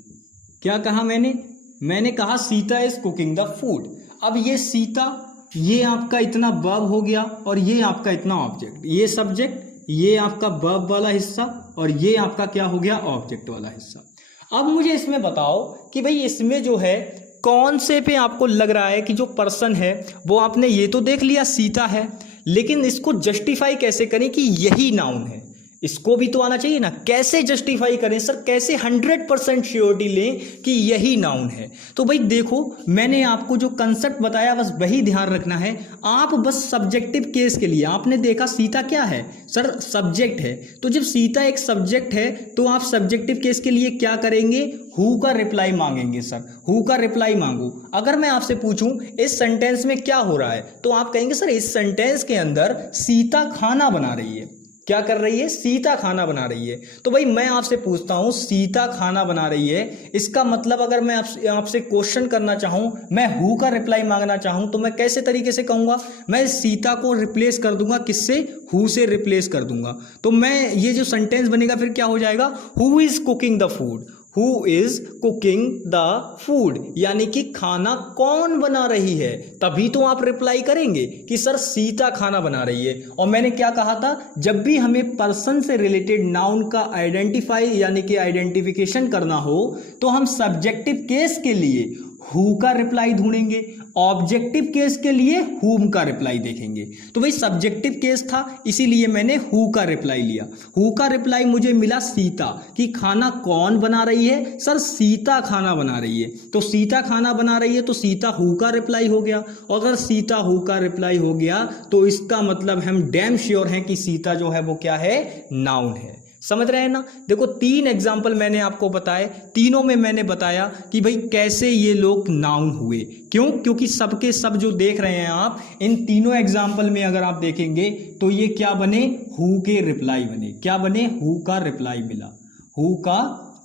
क्या कहा मैंने कहा Sita is cooking the food. अब ये सीता, ये आपका इतना वर्ब हो गया और ये आपका इतना ऑब्जेक्ट, ये सब्जेक्ट, ये आपका वर्ब वाला हिस्सा और ये आपका क्या हो गया, ऑब्जेक्ट वाला हिस्सा। अब मुझे इसमें बताओ कि भाई इसमें जो है कौन से पे आपको लग रहा है कि जो पर्सन है वो, आपने ये तो देख लिया सीता है, लेकिन इसको जस्टिफाई कैसे करें कि यही नाउन है, इसको भी तो आना चाहिए ना। कैसे जस्टिफाई करें सर, कैसे 100% श्योरिटी लें कि यही नाउन है। तो भाई देखो मैंने आपको जो कंसेप्ट बताया बस वही ध्यान रखना है। आप बस सब्जेक्टिव केस के लिए, आपने देखा सीता क्या है सर, सब्जेक्ट है। तो जब सीता एक सब्जेक्ट है तो आप सब्जेक्टिव केस के लिए क्या करेंगे, हु का रिप्लाई मांगेंगे। सर हु का रिप्लाई मांगो। अगर मैं आपसे पूछूं इस सेंटेंस में क्या हो रहा है, तो आप कहेंगे सर इस सेंटेंस के अंदर सीता खाना बना रही है। क्या कर रही है, सीता खाना बना रही है। तो भाई मैं आपसे पूछता हूं सीता खाना बना रही है, इसका मतलब अगर मैं आपसे क्वेश्चन करना चाहूं, मैं हु का रिप्लाई मांगना चाहूं, तो मैं कैसे तरीके से कहूंगा, मैं सीता को रिप्लेस कर दूंगा, किससे, हु से रिप्लेस कर दूंगा। तो मैं ये जो सेंटेंस बनेगा फिर क्या हो जाएगा, who is cooking the food, who is cooking the food, यानी कि खाना कौन बना रही है। तभी तो आप रिप्लाई करेंगे कि सर सीता खाना बना रही है। और मैंने क्या कहा था, जब भी हमें पर्सन से रिलेटेड नाउन का आइडेंटिफाई यानी कि आइडेंटिफिकेशन करना हो तो हम सब्जेक्टिव केस के लिए हु का रिप्लाई ढूंढेंगे, ऑब्जेक्टिव केस के लिए हुम का रिप्लाई देखेंगे। तो भाई सब्जेक्टिव केस था इसीलिए मैंने हु का रिप्लाई लिया। हु का रिप्लाई मुझे मिला सीता, कि खाना कौन बना रही है, सर सीता खाना बना रही है। तो सीता खाना बना रही है तो सीता हु का रिप्लाई हो गया। अगर सीता हु का रिप्लाई हो गया तो इसका मतलब हम डैम श्योर हैं कि सीता जो है वो क्या है, नाउन है। समझ रहे हैं ना। देखो 3 एग्जाम्पल मैंने आपको बताए, तीनों में मैंने बताया कि भाई कैसे ये लोग नाउन हुए। क्यों? क्योंकि सबके सब जो देख रहे हैं आप, इन तीनों एग्जाम्पल में अगर आप देखेंगे तो ये क्या बने, हु के रिप्लाई बने। क्या बने, हु का रिप्लाई मिला, हु का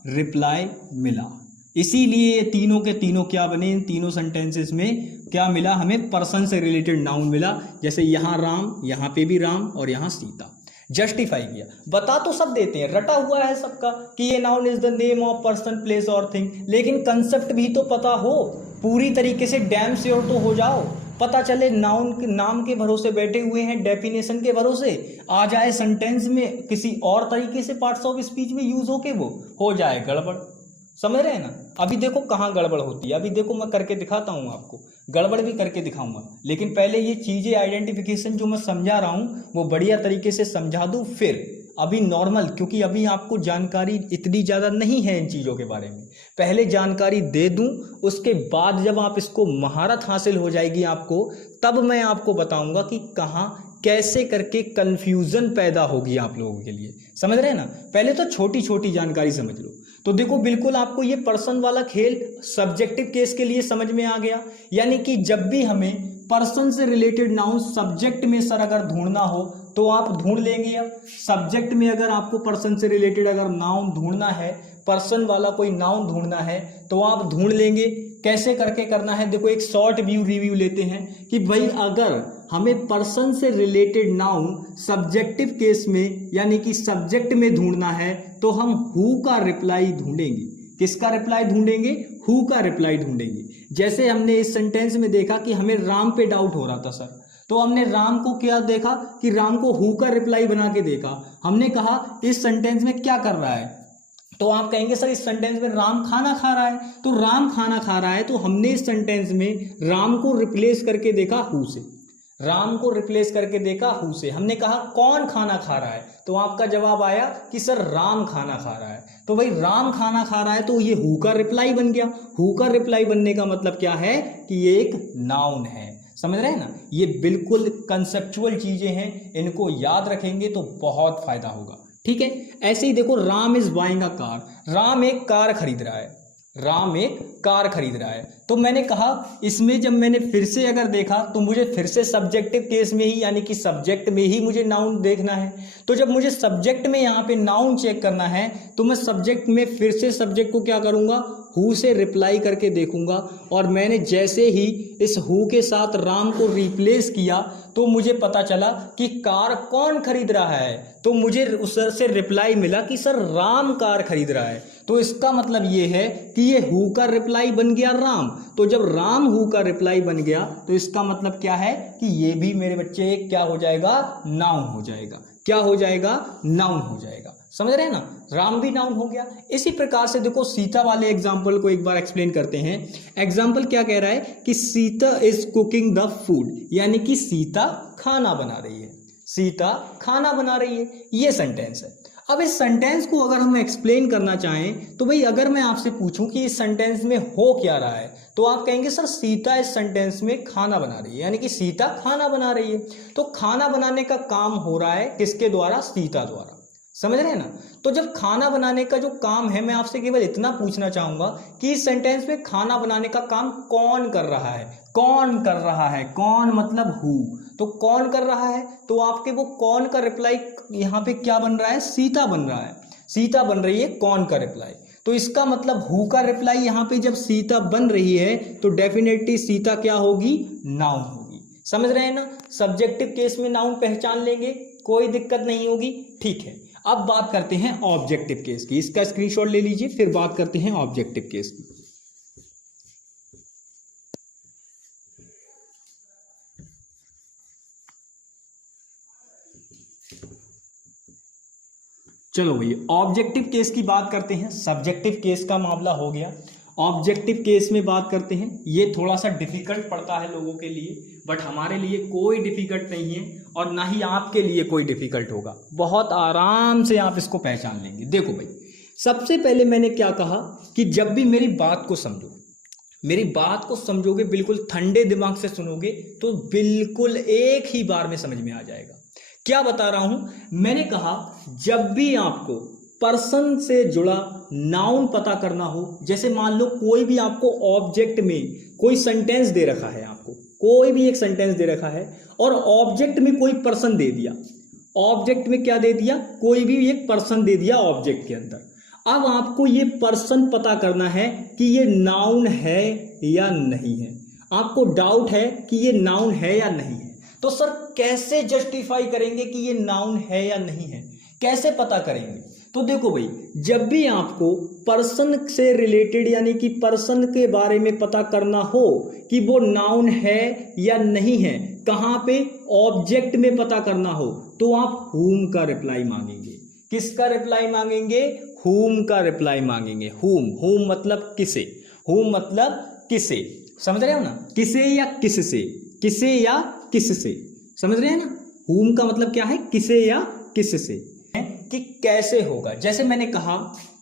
रिप्लाई मिला। इसीलिए ये तीनों के तीनों क्या बने, इन तीनों सेंटेंसेस में क्या मिला, हमें पर्सन से रिलेटेड नाउन मिला। जैसे यहां राम, यहां पे भी राम और यहां सीता। जस्टिफाई किया, बता तो सब देते हैं, रटा हुआ है सबका कि ये noun is the name of person, place और थिंग, लेकिन कंसेप्ट भी तो पता हो, पूरी तरीके से डैम श्योर तो हो जाओ, पता चले नाउन के नाम के भरोसे बैठे हुए हैं, डेफिनेशन के भरोसे आ जाए सेंटेंस में किसी और तरीके से पार्ट्स ऑफ स्पीच में यूज होके वो हो जाए गड़बड़। समझ रहे हैं ना। अभी देखो कहाँ गड़बड़ होती है, अभी देखो मैं करके दिखाता हूँ आपको, गड़बड़ भी करके दिखाऊंगा, लेकिन पहले ये चीजें आइडेंटिफिकेशन जो मैं समझा रहा हूँ वो बढ़िया तरीके से समझा दूँ, फिर अभी नॉर्मल, क्योंकि अभी आपको जानकारी इतनी ज़्यादा नहीं है इन चीज़ों के बारे में, पहले जानकारी दे दूं, उसके बाद जब आप इसको महारत हासिल हो जाएगी आपको, तब मैं आपको बताऊंगा कि कहाँ कैसे करके कंफ्यूजन पैदा होगी आप लोगों के लिए। समझ रहे हैं ना। पहले तो छोटी छोटी जानकारी समझ लो। तो देखो बिल्कुल आपको ये पर्सन वाला खेल सब्जेक्टिव केस के लिए समझ में आ गया, यानी कि जब भी हमें पर्सन से रिलेटेड नाउन सब्जेक्ट में सर अगर ढूंढना हो तो आप ढूंढ लेंगे। अब सब्जेक्ट में अगर आपको पर्सन से रिलेटेड अगर नाउन ढूंढना है, पर्सन वाला कोई नाउन ढूंढना है तो आप ढूंढ लेंगे। कैसे करके करना है, देखो एक शॉर्ट व्यू रिव्यू लेते हैं कि भाई अगर हमें पर्सन से रिलेटेड नाउन सब्जेक्टिव केस में यानी कि सब्जेक्ट में ढूंढना है तो हम हु का रिप्लाई ढूंढेंगे। किसका रिप्लाई ढूंढेंगे, हु का रिप्लाई ढूंढेंगे। जैसे हमने इस सेंटेंस में देखा कि हमें राम पे डाउट हो रहा था सर, तो हमने राम को क्या देखा कि राम को हु का रिप्लाई बना के देखा। हमने कहा इस सेंटेंस में क्या कर रहा है, तो आप कहेंगे सर इस सेंटेंस में राम खाना खा रहा है, तो राम खाना खा रहा है तो हमने इस सेंटेंस में राम को रिप्लेस करके देखा हु से, राम को रिप्लेस करके देखा हु से। हमने कहा कौन खाना खा रहा है, तो आपका जवाब आया कि सर राम खाना खा रहा है। तो भाई राम खाना खा रहा है तो ये हु का रिप्लाई बन गया। हु का रिप्लाई बनने का मतलब क्या है कि ये एक नाउन है। समझ रहे हैं ना। ये बिल्कुल कंसेप्चुअल चीजें हैं, इनको याद रखेंगे तो बहुत फायदा होगा। ठीक है। ऐसे ही देखो Ram is buying a car, Ram एक कार खरीद रहा है, राम एक कार खरीद रहा है। तो मैंने कहा इसमें जब मैंने फिर से अगर देखा तो मुझे फिर से सब्जेक्टिव केस में ही यानी कि सब्जेक्ट में ही मुझे नाउन देखना है। तो जब मुझे सब्जेक्ट में यहाँ पे नाउन चेक करना है तो मैं सब्जेक्ट में फिर से सब्जेक्ट को क्या करूँगा, हु से रिप्लाई करके देखूंगा। और मैंने जैसे ही इस हु के साथ राम को रिप्लेस किया तो मुझे पता चला कि कार कौन खरीद रहा है, तो मुझे उस से रिप्लाई मिला कि सर राम कार खरीद रहा है। तो इसका मतलब ये है कि ये हु का रिप्लाई बन गया राम। तो जब राम हु का रिप्लाई बन गया तो इसका मतलब क्या है कि ये भी मेरे बच्चे क्या हो जाएगा, नाउन हो जाएगा। क्या हो जाएगा, नाउन हो जाएगा। समझ रहे हैं ना। राम भी नाउन हो गया। इसी प्रकार से देखो सीता वाले एग्जाम्पल को एक बार एक्सप्लेन करते हैं। एग्जाम्पल क्या कह रहा है कि Sita is cooking the food, यानी कि सीता खाना बना रही है, सीता खाना बना रही है, ये सेंटेंस है। अब इस सेंटेंस को अगर हम एक्सप्लेन करना चाहें तो भाई अगर मैं आपसे पूछूं कि इस सेंटेंस में हो क्या रहा है तो आप कहेंगे सर सीता इस सेंटेंस में खाना बना रही है, यानी कि सीता खाना बना रही है। तो खाना बनाने का काम हो रहा है किसके द्वारा, सीता द्वारा। समझ रहे हैं ना। तो जब खाना बनाने का जो काम है, मैं आपसे केवल इतना पूछना चाहूंगा कि इस सेंटेंस में खाना बनाने का काम कौन कर रहा है, कौन कर रहा है, कौन मतलब हु। तो कौन कर रहा है तो आपके वो कौन का रिप्लाई यहाँ पे क्या बन रहा है, सीता बन रहा है, सीता बन रही है कौन का रिप्लाई। तो इसका मतलब हु का रिप्लाई यहाँ पे जब सीता बन रही है तो डेफिनेटली सीता क्या होगी, नाउन होगी। समझ रहे हैं ना। सब्जेक्टिव केस में नाउन पहचान लेंगे, कोई दिक्कत नहीं होगी। ठीक है। अब बात करते हैं ऑब्जेक्टिव केस की। इसका स्क्रीनशॉट ले लीजिए, फिर बात करते हैं ऑब्जेक्टिव केस की। चलो भैया ऑब्जेक्टिव केस की बात करते हैं। सब्जेक्टिव केस का मामला हो गया, ऑब्जेक्टिव केस में बात करते हैं। ये थोड़ा सा डिफिकल्ट पड़ता है लोगों के लिए, बट हमारे लिए कोई डिफिकल्ट नहीं है और ना ही आपके लिए कोई डिफिकल्ट होगा। बहुत आराम से आप इसको पहचान लेंगे। देखो भाई, सबसे पहले मैंने क्या कहा कि जब भी मेरी बात को समझो, मेरी बात को समझोगे, बिल्कुल ठंडे दिमाग से सुनोगे तो बिल्कुल एक ही बार में समझ में आ जाएगा। क्या बता रहा हूं? मैंने कहा जब भी आपको पर्सन से जुड़ा नाउन पता करना हो, जैसे मान लो कोई भी आपको ऑब्जेक्ट में कोई सेंटेंस दे रखा है, आपको कोई भी एक सेंटेंस दे रखा है और ऑब्जेक्ट में कोई पर्सन दे दिया, ऑब्जेक्ट में क्या दे दिया? कोई भी एक पर्सन दे दिया ऑब्जेक्ट के अंदर। अब आपको ये पर्सन पता करना है कि ये नाउन है या नहीं है। आपको डाउट है कि ये नाउन है या नहीं है, तो सर कैसे जस्टिफाई करेंगे कि ये नाउन है या नहीं है, कैसे पता करेंगे? तो देखो भाई, जब भी आपको पर्सन से रिलेटेड यानी कि पर्सन के बारे में पता करना हो कि वो नाउन है या नहीं है, कहाँ पे? ऑब्जेक्ट में पता करना हो, तो आप whom का रिप्लाई मांगेंगे। किसका रिप्लाई मांगेंगे? whom का रिप्लाई मांगेंगे। whom मतलब किसे, whom मतलब किसे, समझ रहे हो ना? किसे या किससे, किसे या किससे, समझ रहे हैं ना? whom का मतलब क्या है? किसे या किससे, कि कैसे होगा। जैसे मैंने कहा,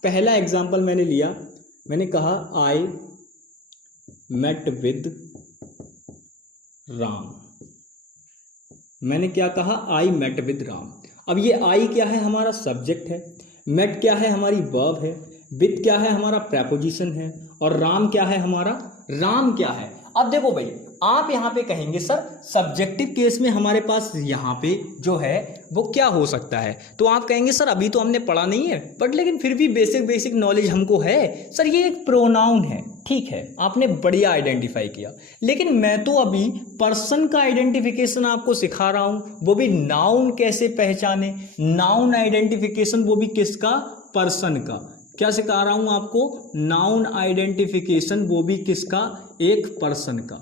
पहला एग्जांपल मैंने लिया, मैंने कहा आई मेट विद राम। मैंने क्या कहा? I met with Ram. अब ये आई क्या है? हमारा सब्जेक्ट है, मेट क्या है? हमारी वर्ब है, विद क्या है? हमारा प्रेपोजिशन है, और राम क्या है? हमारा राम क्या है? अब देखो भाई, आप यहाँ पे कहेंगे सर सब्जेक्टिव केस में हमारे पास यहाँ पे जो है वो क्या हो सकता है, तो आप कहेंगे सर अभी तो हमने पढ़ा नहीं है, बट लेकिन फिर भी बेसिक नॉलेज हमको है। सर ये एक प्रोनाउन है, ठीक है, आपने बढ़िया आइडेंटिफाई किया, लेकिन मैं तो अभी पर्सन का आइडेंटिफिकेशन आपको सिखा रहा हूँ, वो भी नाउन कैसे पहचाने, नाउन आइडेंटिफिकेशन, वो भी किसका? पर्सन का। क्या सिखा रहा हूं आपको? नाउन आइडेंटिफिकेशन, वो भी किसका? एक पर्सन का।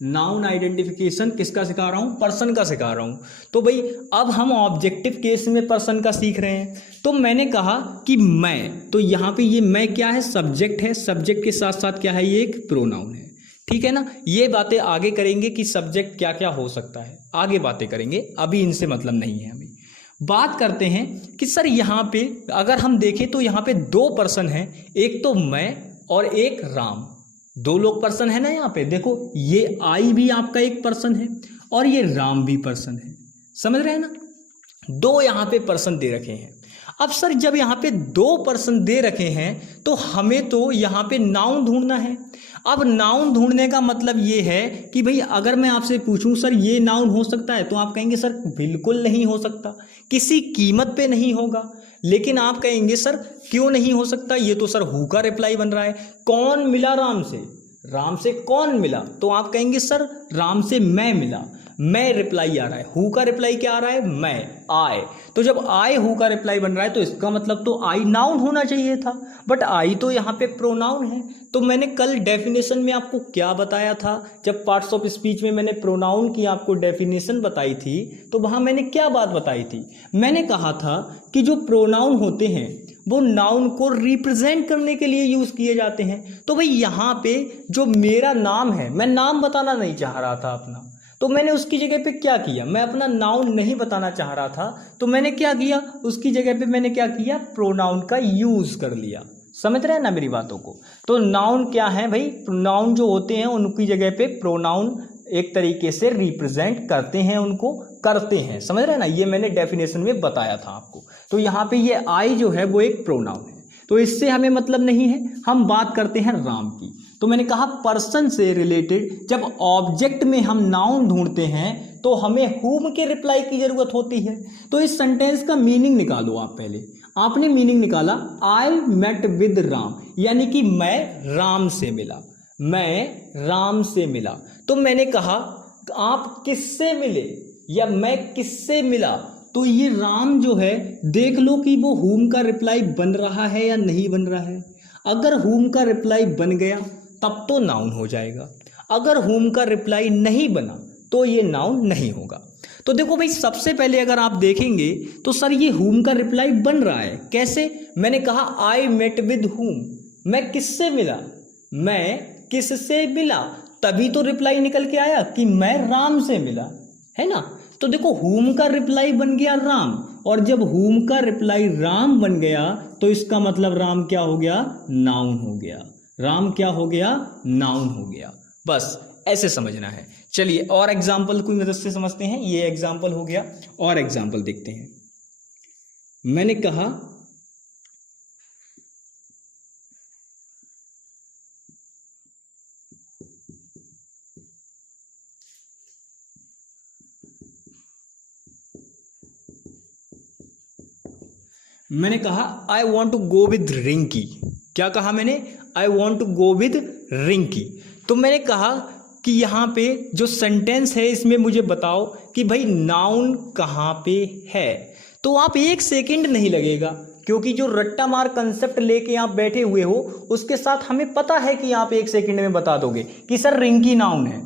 नाउन आइडेंटिफिकेशन किसका सिखा रहा हूं? पर्सन का सिखा रहा हूं। तो भाई अब हम ऑब्जेक्टिव केस में पर्सन का सीख रहे हैं, तो मैंने कहा कि मैं, तो यहाँ पे ये मैं क्या है? सब्जेक्ट है, सब्जेक्ट के साथ साथ क्या है? ये एक प्रोनाउन है, ठीक है ना? ये बातें आगे करेंगे कि सब्जेक्ट क्या क्या हो सकता है, आगे बातें करेंगे, अभी इनसे मतलब नहीं है। हमें बात करते हैं कि सर यहाँ पे अगर हम देखें तो यहाँ पे दो पर्सन हैं, एक तो मैं और एक राम, दो लोग पर्सन है ना यहाँ पे। देखो ये आई भी आपका एक पर्सन है और ये राम भी पर्सन है, समझ रहे हैं ना? दो यहाँ पे पर्सन दे रखे हैं। अब सर जब यहाँ पे दो पर्सन दे रखे हैं तो हमें तो यहाँ पे नाउन ढूंढना है। अब नाउन ढूंढने का मतलब ये है कि भाई अगर मैं आपसे पूछूं सर ये नाउन हो सकता है, तो आप कहेंगे सर बिल्कुल नहीं हो सकता, किसी कीमत पे नहीं होगा। लेकिन आप कहेंगे सर क्यों नहीं हो सकता, ये तो सर हु का रिप्लाई बन रहा है। कौन मिला राम से? राम से कौन मिला? तो आप कहेंगे सर राम से मैं मिला, मैं रिप्लाई आ रहा है। हु का रिप्लाई क्या आ रहा है? मैं, आए। तो जब आए हु का रिप्लाई बन रहा है तो इसका मतलब तो आई नाउन होना चाहिए था, बट आई तो यहाँ पे प्रोनाउन है। तो मैंने कल डेफिनेशन में आपको क्या बताया था? जब पार्ट्स ऑफ स्पीच में मैंने प्रोनाउन की आपको डेफिनेशन बताई थी तो वहां मैंने क्या बात बताई थी? मैंने कहा था कि जो प्रोनाउन होते हैं वो नाउन को रिप्रेजेंट करने के लिए यूज किए जाते हैं। तो भाई यहाँ पे जो मेरा नाम है, मैं नाम बताना नहीं चाह रहा था अपना, तो मैंने उसकी जगह पे क्या किया? मैं अपना नाउन नहीं बताना चाह रहा था, तो मैंने क्या किया? उसकी जगह पे मैंने क्या किया? प्रोनाउन का यूज कर लिया। समझ रहे हैं ना मेरी बातों को? तो नाउन क्या है भाई? नाउन जो होते हैं उनकी जगह पे प्रोनाउन एक तरीके से रिप्रेजेंट करते हैं, उनको करते हैं। समझ रहे हैं ना? ये मैंने डेफिनेशन में बताया था आपको। तो यहाँ पे ये आई जो है वो एक प्रोनाउन है, तो इससे हमें मतलब नहीं है। हम बात करते हैं राम की। तो मैंने कहा पर्सन से रिलेटेड जब ऑब्जेक्ट में हम नाउन ढूंढते हैं तो हमें हुम के रिप्लाई की जरूरत होती है। तो इस सेंटेंस का मीनिंग निकालो आप। पहले आपने मीनिंग निकाला आई मेट विद राम, यानी कि मैं राम से मिला, मैं राम से मिला। तो मैंने कहा आप किससे मिले या मैं किससे मिला, तो ये राम जो है देख लो कि वो हुम का रिप्लाई बन रहा है या नहीं बन रहा है। अगर हुम का रिप्लाई बन गया तब तो नाउन हो जाएगा, अगर हुम का रिप्लाई नहीं बना तो ये नाउन नहीं होगा। तो देखो भाई सबसे पहले अगर आप देखेंगे तो सर ये हुम का रिप्लाई बन रहा है। कैसे? मैंने कहा आई मेट विद हुम, मैं किससे मिला? मैं किससे मिला, तभी तो रिप्लाई निकल के आया कि मैं राम से मिला, है ना। तो देखो whom का रिप्लाई बन गया राम, और जब whom का रिप्लाई राम बन गया तो इसका मतलब राम क्या हो गया, नाउन हो गया। राम क्या हो गया, नाउन हो गया। बस ऐसे समझना है। चलिए और एग्जाम्पल की मदद से समझते हैं। ये एग्जाम्पल हो गया, और एग्जाम्पल देखते हैं। मैंने कहा I want to go with Rinki. क्या कहा मैंने, I want to go with Rinki. तो मैंने कहा कि यहाँ पे जो सेंटेंस है इसमें मुझे बताओ कि भाई नाउन कहाँ पे है। तो आप एक सेकंड नहीं लगेगा, क्योंकि जो रट्टा मार कंसेप्ट लेके आप बैठे हुए हो उसके साथ हमें पता है कि आप एक सेकंड में बता दोगे कि सर रिंकी नाउन है।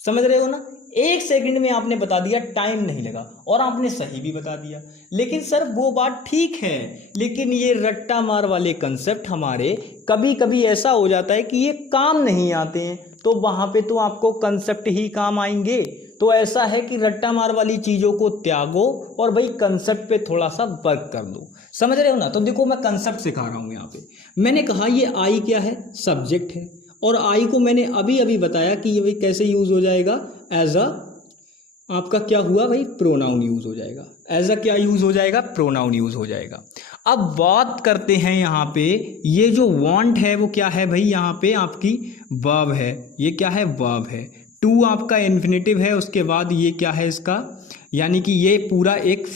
समझ रहे हो ना, एक सेकंड में आपने बता दिया, टाइम नहीं लगा, और आपने सही भी बता दिया। लेकिन सर वो बात ठीक है, लेकिन ये रट्टा मार वाले कंसेप्ट हमारे कभी कभी ऐसा हो जाता है कि ये काम नहीं आते हैं, तो वहां पे तो आपको कंसेप्ट ही काम आएंगे। तो ऐसा है कि रट्टा मार वाली चीजों को त्यागो और भाई कंसेप्ट पे थोड़ा सा वर्क कर लो। समझ रहे हो ना। तो देखो मैं कंसेप्ट सिखा रहा हूं यहाँ पे। मैंने कहा ये आई क्या है, सब्जेक्ट है, और आई को मैंने अभी अभी बताया कि ये भाई कैसे यूज हो जाएगा, एज अ आपका क्या हुआ भाई, प्रोनाउन यूज हो जाएगा। एज अ क्या यूज हो जाएगा, प्रोनाउन यूज हो जाएगा। अब बात करते हैं यहाँ पे, ये जो वांट है वो क्या है भाई, यहाँ पे आपकी वर्ब है। ये क्या है, वर्ब है। टू आपका इन्फिनेटिव है, उसके बाद ये क्या है इसका, यानी कि ये पूरा एक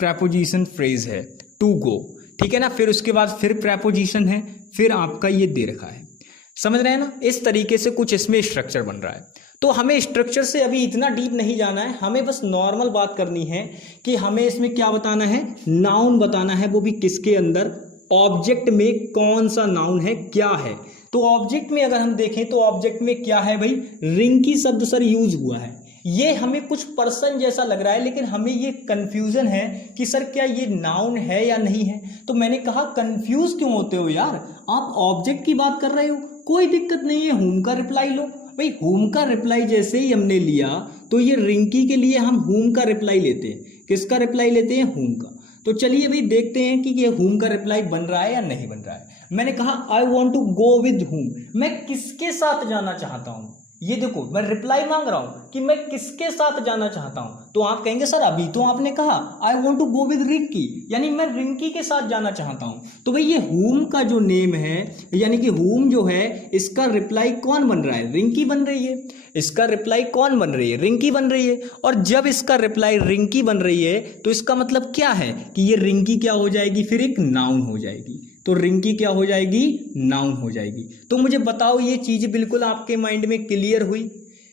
प्रेपोजिशन फ्रेज है, टू गो, ठीक है ना। फिर उसके बाद फिर प्रेपोजिशन है, फिर आपका ये दे रखा है। समझ रहे हैं ना, इस तरीके से कुछ इसमें स्ट्रक्चर बन रहा है। तो हमें स्ट्रक्चर से अभी इतना डीप नहीं जाना है, हमें बस नॉर्मल बात करनी है कि हमें इसमें क्या बताना है, नाउन बताना है, वो भी किसके अंदर, ऑब्जेक्ट में कौन सा नाउन है, क्या है। तो ऑब्जेक्ट में अगर हम देखें तो ऑब्जेक्ट में क्या है भाई, रिंकी शब्द सर यूज हुआ है। ये हमें कुछ पर्सन जैसा लग रहा है, लेकिन हमें ये कंफ्यूजन है कि सर क्या ये नाउन है या नहीं है। तो मैंने कहा कंफ्यूज क्यों होते हो यार, आप ऑब्जेक्ट की बात कर रहे हो, कोई दिक्कत नहीं है, हुम का रिप्लाई लो। भाई हुम का रिप्लाई जैसे ही हमने लिया तो ये रिंकी के लिए हम हुम का रिप्लाई लेते हैं। किसका रिप्लाई लेते हैं, हुम का। तो चलिए भाई देखते हैं कि ये हुम का रिप्लाई बन रहा है या नहीं बन रहा है। मैंने कहा I want to go with whom, मैं किसके साथ जाना चाहता हूं। ये देखो मैं रिप्लाई मांग रहा हूं कि मैं किसके साथ जाना चाहता हूं। तो आप कहेंगे सर अभी तो आपने कहा I want to go with Rinki, यानी मैं रिंकी के साथ जाना चाहता हूं। तो भाई ये हुम का जो नेम है, यानी कि हुम जो है, इसका रिप्लाई कौन बन रहा है, रिंकी बन रही है। इसका रिप्लाई कौन बन रही है, रिंकी बन रही है। और जब इसका रिप्लाई रिंकी बन रही है तो इसका मतलब क्या है कि ये रिंकी क्या हो जाएगी, फिर एक नाउन हो जाएगी। तो रिंकी क्या हो जाएगी, नाउन हो जाएगी। तो मुझे बताओ ये चीज बिल्कुल आपके माइंड में क्लियर हुई,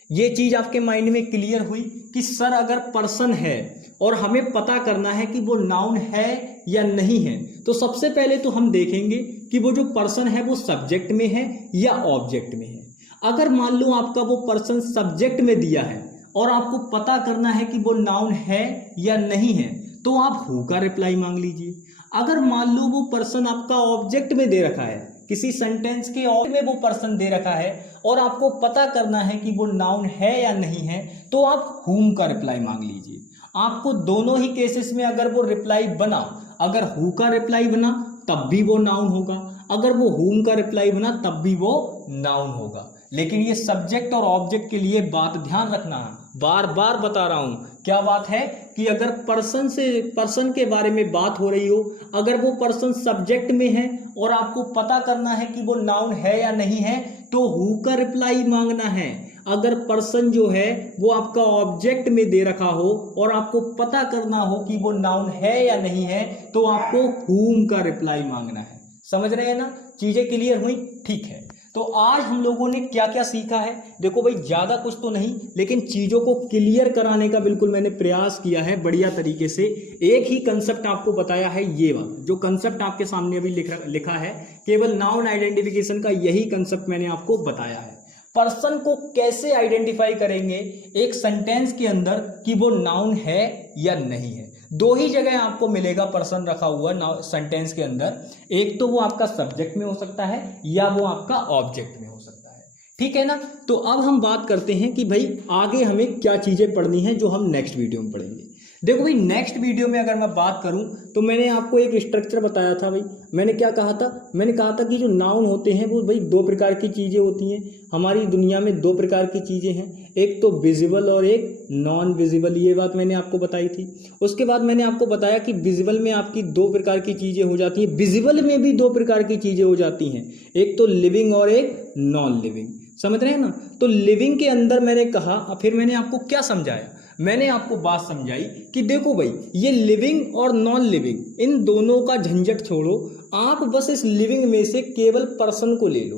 ये चीज आपके माइंड में क्लियर हुई कि सर अगर पर्सन है और हमें पता करना है कि वो नाउन है या नहीं है, तो सबसे पहले तो हम देखेंगे कि वो जो पर्सन है वो सब्जेक्ट में है या ऑब्जेक्ट में है। अगर मान लो आपका वो पर्सन सब्जेक्ट में दिया है और आपको पता करना है कि वो नाउन है या नहीं है, तो आप हु का रिप्लाई मांग लीजिए। अगर मान लो वो पर्सन आपका ऑब्जेक्ट में दे रखा है, किसी सेंटेंस के ऑब्जेक्ट में वो पर्सन दे रखा है और आपको पता करना है कि वो नाउन है या नहीं है, तो आप हुम का रिप्लाई मांग लीजिए। आपको दोनों ही केसेस में अगर वो रिप्लाई बना, अगर हु का रिप्लाई बना तब भी वो नाउन होगा, अगर वो हुम का रिप्लाई बना तब भी वो नाउन होगा। लेकिन ये सब्जेक्ट और ऑब्जेक्ट के लिए बात ध्यान रखना, बार बार बता रहा हूं, क्या बात है कि अगर पर्सन के बारे में बात हो रही हो, अगर वो पर्सन सब्जेक्ट में है और आपको पता करना है कि वो नाउन है या नहीं है, तो हु का रिप्लाई मांगना है। अगर पर्सन जो है वो आपका ऑब्जेक्ट में दे रखा हो और आपको पता करना हो कि वो नाउन है या नहीं है, तो आपको हुम का रिप्लाई मांगना है। समझ रहे हैं ना, चीजें क्लियर हुई, ठीक है। तो आज हम लोगों ने क्या क्या सीखा है, देखो भाई ज्यादा कुछ तो नहीं, लेकिन चीजों को क्लियर कराने का बिल्कुल मैंने प्रयास किया है बढ़िया तरीके से। एक ही कंसेप्ट आपको बताया है, ये वाला जो कंसेप्ट आपके सामने अभी लिखा है, केवल नाउन आइडेंटिफिकेशन का यही कंसेप्ट मैंने आपको बताया है। पर्सन को कैसे आइडेंटिफाई करेंगे एक सेंटेंस के अंदर कि वो नाउन है या नहीं है। दो ही जगह आपको मिलेगा पर्सन रखा हुआ सेंटेंस के अंदर, एक तो वो आपका सब्जेक्ट में हो सकता है या वो आपका ऑब्जेक्ट में हो सकता है, ठीक है ना। तो अब हम बात करते हैं कि भाई आगे हमें क्या चीजें पढ़नी है जो हम नेक्स्ट वीडियो में पढ़ेंगे। देखो भाई नेक्स्ट वीडियो में अगर मैं बात करूं तो मैंने आपको एक स्ट्रक्चर बताया था भाई। मैंने क्या कहा था, मैंने कहा था कि जो नाउन होते हैं वो भाई दो प्रकार की चीजें होती हैं हमारी दुनिया में, दो प्रकार की चीजें हैं, एक तो विजिबल और एक नॉन विजिबल, ये बात मैंने आपको बताई थी। उसके बाद मैंने आपको बताया कि विजिबल में आपकी दो प्रकार की चीजें हो जाती हैं, विजिबल में भी दो प्रकार की चीजें हो जाती हैं, एक तो लिविंग और एक नॉन लिविंग, समझ रहे हैं ना। तो लिविंग के अंदर मैंने कहा, फिर मैंने आपको क्या समझाया, मैंने आपको बात समझाई कि देखो भाई ये लिविंग और नॉन लिविंग इन दोनों का झंझट छोड़ो, आप बस इस लिविंग में से केवल पर्सन को ले लो।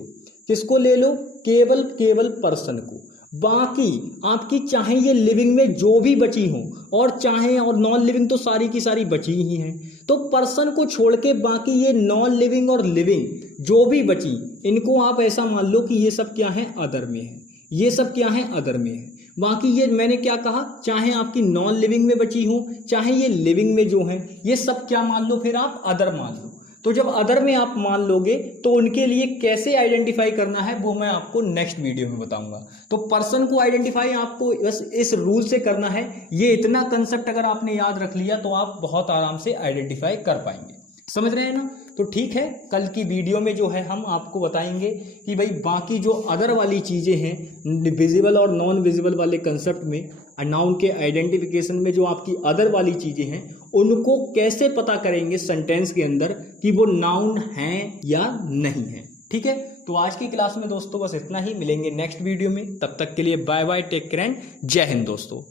किसको ले लो, केवल पर्सन को। बाकी आपकी चाहे ये लिविंग में जो भी बची हो और चाहे और नॉन लिविंग तो सारी की सारी बची ही हैं, तो पर्सन को छोड़ के बाकी ये नॉन लिविंग और लिविंग जो भी बची इनको आप ऐसा मान लो कि ये सब क्या है, अदर में है, ये सब क्या है, अदर में है। बाकी ये मैंने क्या कहा, चाहे आपकी नॉन लिविंग में बची हो चाहे ये लिविंग में जो है, ये सब क्या मान लो, फिर आप अदर मान लो। तो जब अदर में आप मान लोगे तो उनके लिए कैसे आइडेंटिफाई करना है वो मैं आपको नेक्स्ट वीडियो में बताऊंगा। तो पर्सन को आइडेंटिफाई आपको बस इस रूल से करना है। ये इतना कंसेप्ट अगर आपने याद रख लिया तो आप बहुत आराम से आइडेंटिफाई कर पाएंगे, समझ रहे हैं ना। तो ठीक है, कल की वीडियो में जो है हम आपको बताएंगे कि भाई बाकी जो अदर वाली चीज़ें हैं विजिबल और नॉन विजिबल वाले कंसेप्ट में, नाउन के आइडेंटिफिकेशन में जो आपकी अदर वाली चीज़ें हैं उनको कैसे पता करेंगे सेंटेंस के अंदर कि वो नाउन हैं या नहीं है, ठीक है। तो आज की क्लास में दोस्तों बस इतना ही, मिलेंगे नेक्स्ट वीडियो में, तब तक के लिए bye bye, take care and जय हिंद दोस्तों।